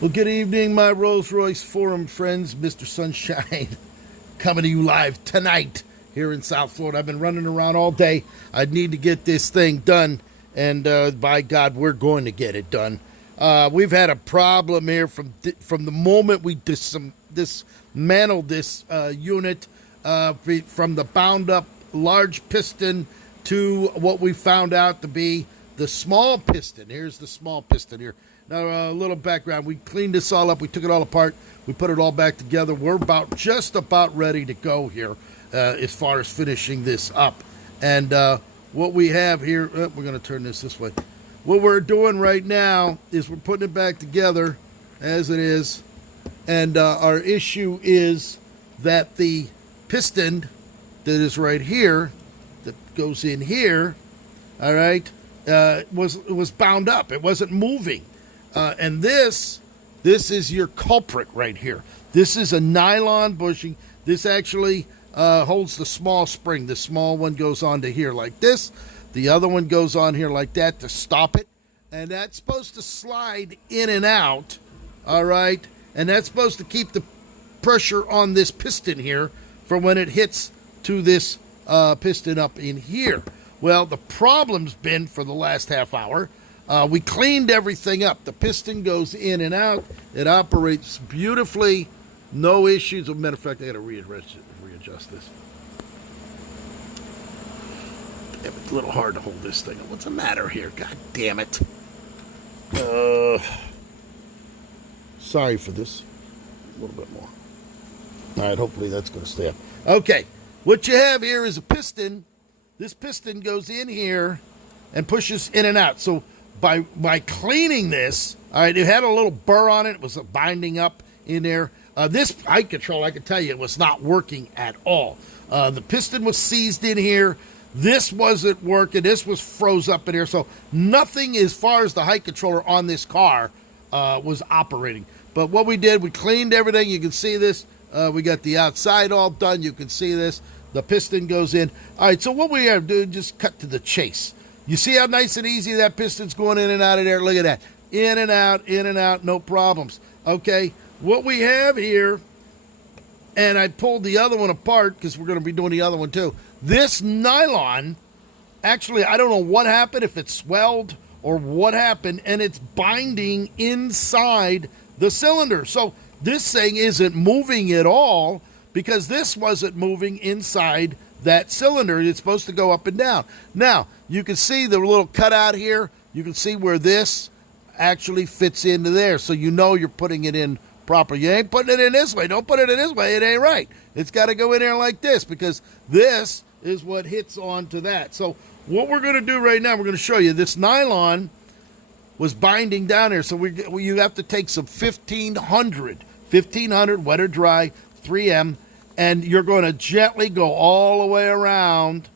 Well, good evening, my Rolls-Royce Forum friends. Mr. Sunshine coming to you live tonight here in South Florida. I've been running around all day. I need to get this thing done, and by God, we're going to get it done. We've had a problem here from the moment we dismantled this unit, from the bound-up large piston to what we found out to be the small piston. Here's the small piston here. Now, a little background. We cleaned this all up. We took it all apart. We put it all back together. We're just about ready to go here as far as finishing this up. And what we have here, we're going to turn this way. What we're doing right now is we're putting it back together as it is. And our issue is that the piston that is right here, that goes in here, all right, was bound up. It wasn't moving. And this is your culprit right here. This is a nylon bushing. This actually holds the small spring. The small one goes onto here like this. The other one goes on here like that to stop it. And that's supposed to slide in and out, all right? And that's supposed to keep the pressure on this piston here for when it hits to this piston up in here. Well, the problem's been for the last half hour, we cleaned everything up. The piston goes in and out. It operates beautifully. No issues. As a matter of fact, I got to readjust this. Damn, it's a little hard to hold this thing. What's the matter here? God damn it. Sorry for this. A little bit more. All right, hopefully that's going to stay up. Okay, what you have here is a piston. This piston goes in here and pushes in and out. So by cleaning this, all right, it had a little burr on it. It was binding up in there. This height control, I can tell you, it was not working at all. The piston was seized in here. This wasn't working. This was froze up in here. So nothing as far as the height controller on this car was operating. But what we did, we cleaned everything. You can see this. We got the outside all done. You can see this. The piston goes in. All right, so what we have to do, just cut to the chase. You see how nice and easy that piston's going in and out of there? Look at that. In and out, no problems. Okay, what we have here, and I pulled the other one apart because we're going to be doing the other one too. This nylon, actually, I don't know what happened, if it swelled or what happened, and it's binding inside the cylinder. So this thing isn't moving at all because this wasn't moving inside that cylinder. It's supposed to go up and down. Now, you can see the little cutout here. You can see where this actually fits into there. So you know you're putting it in proper. You ain't putting it in this way. Don't put it in this way. It ain't right. It's got to go in there like this because this is what hits onto that. So what we're going to do right now, we're going to show you this nylon was binding down here. So you have to take some 1500 wet or dry 3M, and you're going to gently go all the way around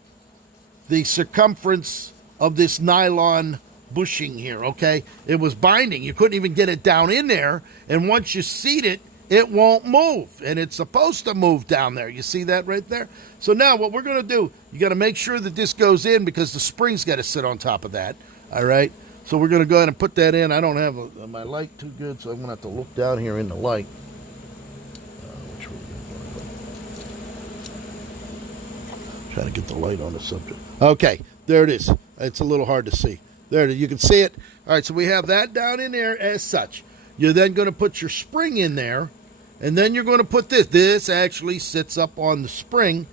the circumference of this nylon bushing here, okay? It was binding. You couldn't even get it down in there, and once you seat it, it won't move, and it's supposed to move down there. You see that right there? So now what we're going to do, you got to make sure that this goes in because the spring's got to sit on top of that, all right? So we're going to go ahead and put that in. I don't have my light too good, so I'm going to have to look down here in the light. Trying to get the light on the subject. Okay, there it is. It's a little hard to see. There it is. You can see it. All right, so we have that down in there as such. You're then going to put your spring in there, and then you're going to put this. This actually sits up on the spring,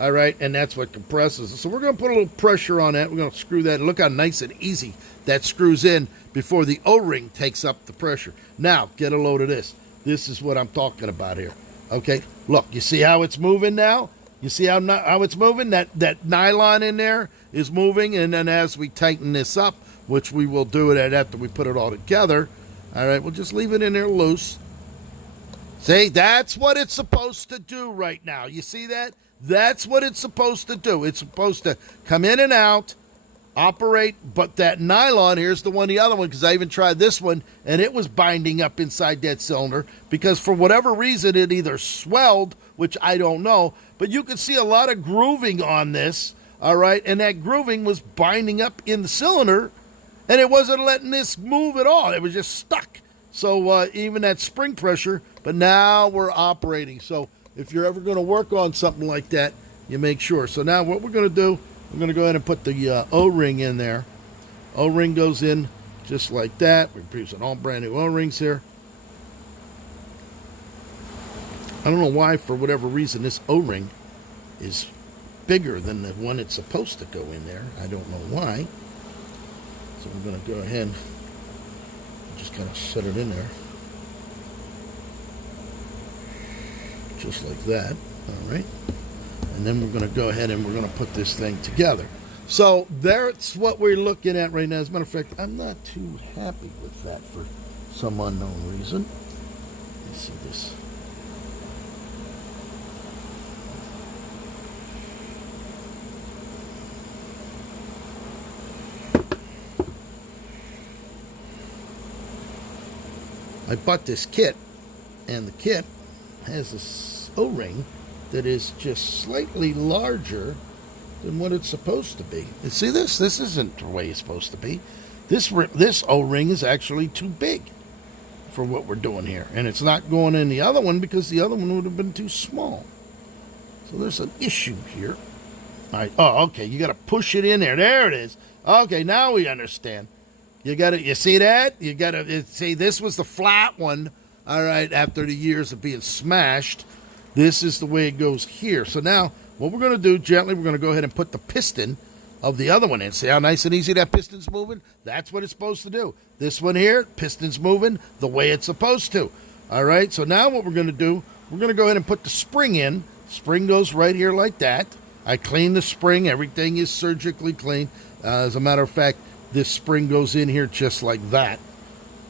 all right, and that's what compresses. So we're going to put a little pressure on that. We're going to screw that. Look how nice and easy that screws in before the O-ring takes up the pressure. Now, get a load of this. This is what I'm talking about here. Okay, look, you see how it's moving now? You see how it's moving? That nylon in there is moving, and then as we tighten this up, which we will do it after we put it all together, all right, we'll just leave it in there loose. See, that's what it's supposed to do right now. You see that? That's what it's supposed to do. It's supposed to come in and out, operate, but that nylon, here's the other one, because I even tried this one, and it was binding up inside that cylinder because for whatever reason it either swelled, which I don't know, but you can see a lot of grooving on this, all right, and that grooving was binding up in the cylinder, and it wasn't letting this move at all. It was just stuck. So even that spring pressure, but now we're operating. So if you're ever going to work on something like that, you make sure. So now what we're going to do, we're going to go ahead and put the O-ring in there. O-ring goes in just like that. We're producing all brand new O-rings here. I don't know why, for whatever reason, this O-ring is bigger than the one it's supposed to go in there. I don't know why. So we're going to go ahead and just kind of set it in there. Just like that. All right. And then we're going to go ahead and we're going to put this thing together. So that's what we're looking at right now. As a matter of fact, I'm not too happy with that for some unknown reason. Let's see this. I bought this kit, and the kit has this O-ring that is just slightly larger than what it's supposed to be. You see this? This isn't the way it's supposed to be. This O-ring is actually too big for what we're doing here. And it's not going in the other one because the other one would have been too small. So there's an issue here. All right. Oh, okay. You got to push it in there. There it is. Okay, now we understand. You see that? You got to see, this was the flat one, all right, after the years of being smashed. This is the way it goes here. So now what we're going to do, gently, we're going to go ahead and put the piston of the other one in. See how nice and easy that piston's moving? That's what it's supposed to do. This one here, piston's moving the way it's supposed to. All right, so now what we're going to do, we're going to go ahead and put the spring in. Spring goes right here like that. I cleaned the spring. Everything is surgically clean. As a matter of fact, this spring goes in here just like that.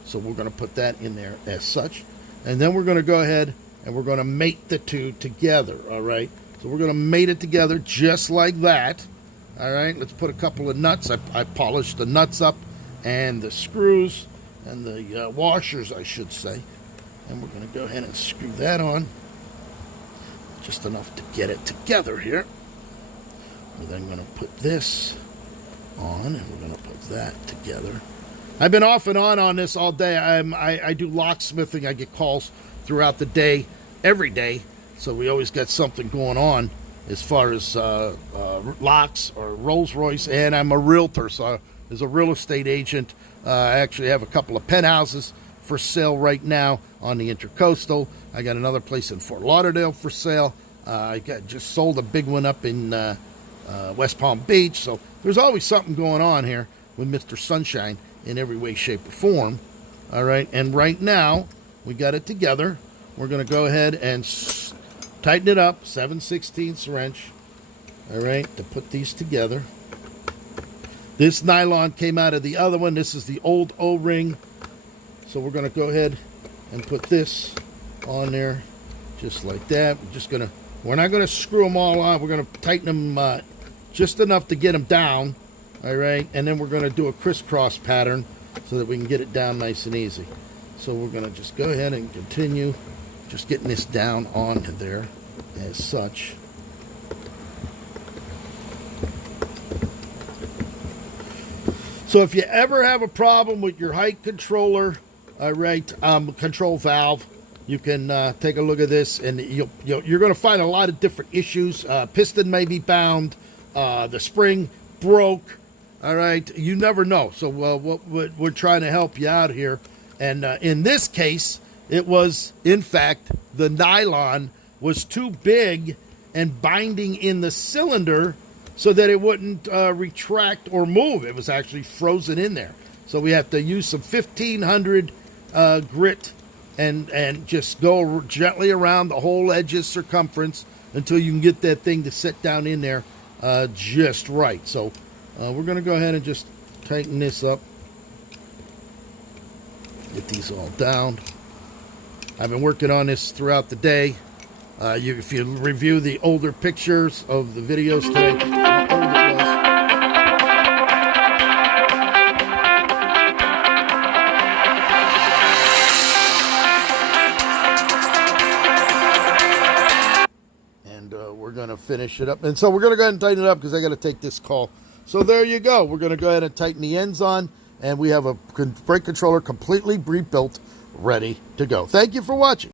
So we're going to put that in there as such. And then we're going to go ahead and we're going to mate the two together, all right? So we're going to mate it together just like that, all right? Let's put a couple of nuts. I polished the nuts up and the screws and the washers, I should say. And we're going to go ahead and screw that on. Just enough to get it together here. We're then going to put this on, and we're going to put that together. I've been off and on this all day. I do locksmithing. I get calls throughout the day, every day, so we always got something going on as far as locks or Rolls-Royce, and I'm a realtor, so as a real estate agent, I actually have a couple of penthouses for sale right now on the Intercoastal. I got another place in Fort Lauderdale for sale. I just sold a big one up in West Palm Beach, so there's always something going on here with Mr. Sunshine in every way, shape, or form. All right, and right now we got it together. We're going to go ahead and tighten it up, 7/16 wrench. All right, to put these together. This nylon came out of the other one. This is the old O-ring. So we're going to go ahead and put this on there just like that. We're not going to screw them all on. We're going to tighten them just enough to get them down, all right? And then we're going to do a crisscross pattern so that we can get it down nice and easy. So we're going to just go ahead and continue just getting this down onto there as such. So if you ever have a problem with your height controller, all right, control valve, you can take a look at this, and you're going to find a lot of different issues. Piston may be bound. The spring broke. All right, you never know. So we're trying to help you out here. And in this case, it was, in fact, the nylon was too big and binding in the cylinder so that it wouldn't retract or move. It was actually frozen in there. So we have to use some 1500 grit and just go gently around the whole edge's circumference until you can get that thing to sit down in there just right. So we're going to go ahead and just tighten this up. Get these all down. I've been working on this throughout the day. If you review the older pictures of the videos today, how old it was. And we're going to finish it up. And so we're going to go ahead and tighten it up because I got to take this call. So there you go. We're going to go ahead and tighten the ends on. And we have a brake controller completely rebuilt ready to go. Thank you for watching.